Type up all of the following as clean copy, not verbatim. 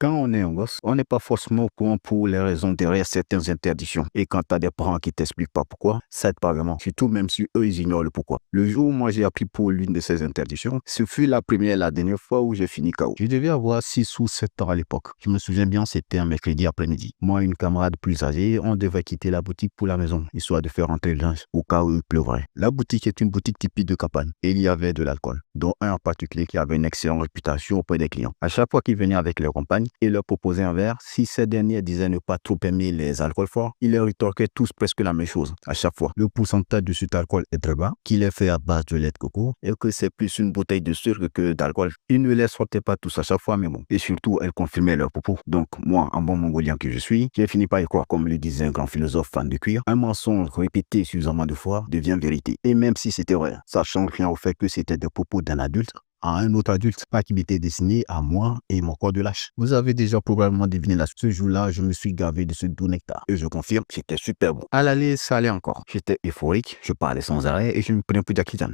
Quand on est un gosse, on n'est pas forcément au courant pour les raisons derrière certaines interdictions. Et quand tu as des parents qui t'expliquent pas pourquoi, ça aide pas vraiment. Surtout même si eux, ils ignorent le pourquoi. Le jour où moi j'ai appris pour l'une de ces interdictions, ce fut la première et la dernière fois où j'ai fini KO. Je devais avoir 6 ou 7 ans à l'époque. Je me souviens bien, c'était un mercredi après-midi. Moi et une camarade plus âgée, on devait quitter la boutique pour la maison, histoire de faire rentrer le linge au cas où il pleuvrait. La boutique est une boutique typique de campagne et il y avait de l'alcool, dont un en particulier qui avait une excellente réputation auprès des clients. À chaque fois qu'ils venaient avec leurs compagnes et leur proposaient un verre, si ces derniers disaient ne pas trop aimer les alcools forts, ils leur rétorquaient tous presque la même chose à chaque fois. Le pourcentage de cet alcool est très bas, qu'il est fait à base de lait de coco et que c'est plus une bouteille de sucre que d'alcool. Ils ne les sortaient pas tous à chaque fois, mais bon. Et surtout, elles confirmaient leurs propos. Donc, moi, en bon mongolien que je suis, j'ai fini par y croire, comme le disait un grand philosophe fan de cuir. Un mensonge répété suffisamment de fois devient vérité. Et même si c'était vrai, ça change rien au fait que c'était des propos d'un adulte à un autre adulte, pas qui m'était destiné à moi et mon corps de lâche. Vous avez déjà probablement deviné là, ce jour-là, je me suis gavé de ce doux nectar. Et je confirme, c'était super bon. À l'aller, ça allait encore. J'étais euphorique, je parlais sans arrêt et je me prenais pour Jackie Chan.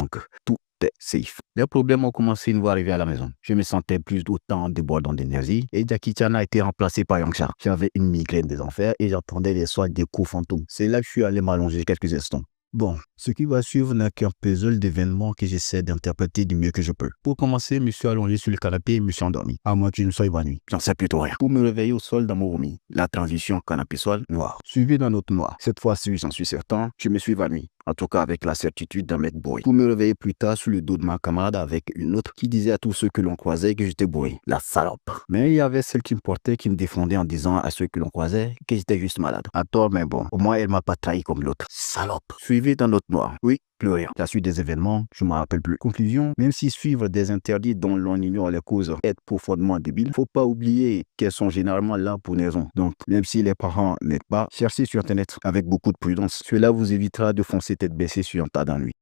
Donc, tout est safe. Les problèmes ont commencé une fois arrivé à la maison. Je me sentais plus autant débordant d'énergie et Jackie Chan a été remplacé par Yang Cha. J'avais une migraine des enfers et j'entendais les soins des coups fantômes. C'est là que je suis allé m'allonger quelques instants. Bon, ce qui va suivre n'est qu'un puzzle d'événements que j'essaie d'interpréter du mieux que je peux. Pour commencer, je me suis allongé sur le canapé et me suis endormi. À moins que je ne sois évanoui. J'en sais plutôt rien. Pour me réveiller au sol dans mon vomi. La transition canapé-sol, noir. Suivi d'un autre noir. Cette fois-ci, j'en suis certain, je me suis évanoui. En tout cas, avec la certitude d'en être bourré. Pour me réveiller plus tard sur le dos de ma camarade avec une autre qui disait à tous ceux que l'on croisait que j'étais bourré. La salope. Mais il y avait celle qui me portait, qui me défendait en disant à ceux que l'on croisait que j'étais juste malade. À tort, mais bon. Au moins, elle m'a pas trahi comme l'autre. Salope. Suivi d'un autre noir. Oui, plus rien. La suite des événements, je ne me rappelle plus. Conclusion, même si suivre des interdits dont l'on ignore les causes est profondément débile, faut pas oublier qu'elles sont généralement là pour une raison. Donc, même si les parents n'aident pas, cherchez sur Internet avec beaucoup de prudence. Cela vous évitera de foncer tête baissée sur un tas d'ennuis.